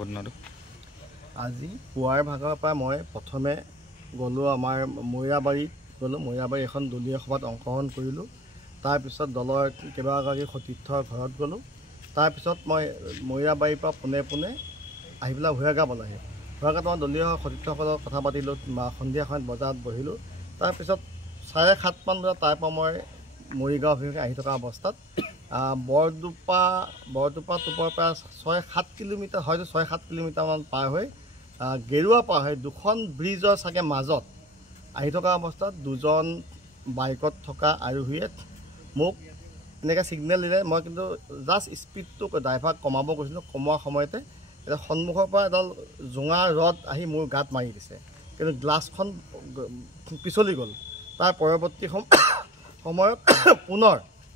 ঘটনাটো আজি পুৱাৰ ভাগৰ পৰা মই প্ৰথমে গ'লোঁ আমাৰ মৈৰাবাৰীত গ'লোঁ। মৈৰাবাৰী এখন দলীয় সভাত অংশগ্ৰহণ কৰিলোঁ। তাৰপিছত দলৰ কেইবাগৰাকী সতীৰ্থৰ ঘৰত গ'লোঁ। তাৰপিছত মই মৈৰাবাৰীৰ পৰা পোনে পোনে আহি পেলাই ভৈৰগা পালোঁহি। ভৈৰগাত মই দলীয় সতীৰ্থসকলৰ কথা পাতিলোঁ। সন্ধিয়া সময়ত বজাৰত বহিলোঁ। তাৰপিছত 7:30মান বজাত তাৰ পৰা মই মৰিগাঁও অভিমুখে আহি থকা অৱস্থাত বৰদোপা টোপৰ পৰা 6-7 কিলোমিটাৰ হয়তো 6-7 কিলোমিটাৰমান পাৰ হৈ গেৰুৱা পাৰ হৈ দুখন ব্ৰিজৰ চাগে মাজত আহি থকা অৱস্থাত দুজন বাইকত থকা আৰোহীয়ে মোক এনেকৈ ছিগনেল দিলে। মই কিন্তু জাষ্ট স্পীডটো ড্ৰাইভাৰক কমাব কৈছিলোঁ। কমোৱাৰ সময়তে এটা সন্মুখৰ পৰা এডাল জোঙা ৰড আহি মোৰ গাত মাৰি দিছে, কিন্তু গ্লাছখন পিছলি গ'ল। তাৰ পৰৱৰ্তী সময়ত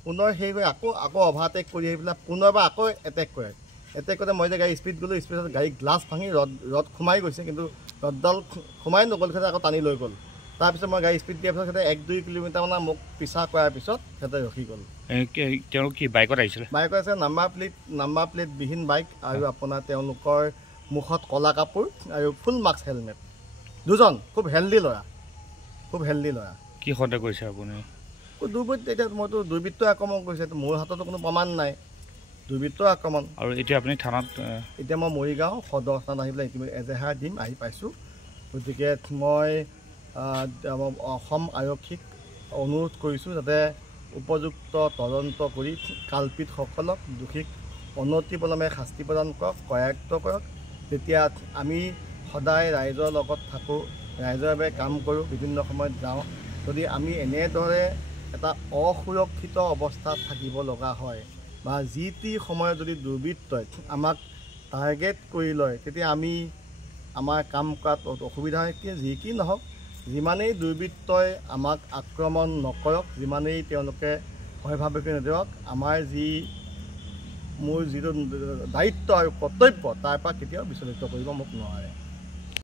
পুনৰ সেই হৈ আকৌ অভাৰটেক কৰি আহি পেলাই পুনৰবাৰ আকৌ এটেক কৰে। এটেক কৰোঁতে মই যে গাড়ী স্পীড গ'লোঁ, স্পীডত গাড়ী গ্লাছ ভাঙি ৰড সোমাই গৈছে, কিন্তু ৰডডাল সোমাই নগ'ল, সিহঁতে আকৌ টানি লৈ গ'ল। তাৰপিছত মই গাড়ী স্পীড দিয়াৰ পিছত সিহঁতে 1-2 কিলোমিটাৰমান মোক পিছা কৰাৰ পিছত সিহঁতে ৰখি গ'ল। তেওঁ কি বাইকত আহিছিলে? বাইকত আছে নাম্বাৰ প্লেটবিহীন বাইক, আৰু আপোনাৰ তেওঁলোকৰ মুখত ক'লা কাপোৰ আৰু ফুল মাস্ক হেলমেট। দুজন খুব হেল্ডি ল'ৰা। কি সন্দেহ কৰিছে আপুনি? এতিয়া মইতো দুৰ্বৃত্তই আক্ৰমণ কৰিছে, মোৰ হাততো কোনো প্ৰমাণ নাই। দুৰ্বৃত্তৰ আক্ৰমণ। আৰু এতিয়া আপুনি থানাত? এতিয়া মই মৰিগাঁও সদৰ থানাত আহি পেলাই ইতিমধ্যে এজাহাৰ দিম, আহি পাইছোঁ। গতিকে মই অসম আৰক্ষীক অনুৰোধ কৰিছোঁ যাতে উপযুক্ত তদন্ত কৰি কালপিতসকলক, দোষীক অনতিপলমে শাস্তি প্ৰদান কৰক, কৰায়ত্ব কৰক। তেতিয়া আমি সদায় ৰাইজৰ লগত থাকোঁ, ৰাইজৰ বাবে কাম কৰোঁ, বিভিন্ন সময়ত যাওঁ। যদি আমি এনেদৰে এটা অসুৰক্ষিত অৱস্থাত থাকিব লগা হয় বা যি টি সময়ত যদি দুৰ্বৃত্তই আমাক টাৰ্গেট কৰি লয়, তেতিয়া আমাৰ কাম কৰাত অসুবিধা হয়। যি কি নহওক, যিমানেই দুৰ্বৃত্তই আমাক আক্ৰমণ নকৰক, যিমানেই তেওঁলোকে ভয়ভাৱিকে নিদিয়ক, মোৰ যিটো দায়িত্ব আৰু কৰ্তব্য তাৰ পৰা কেতিয়াও বিচলিত কৰিব মোক নোৱাৰে।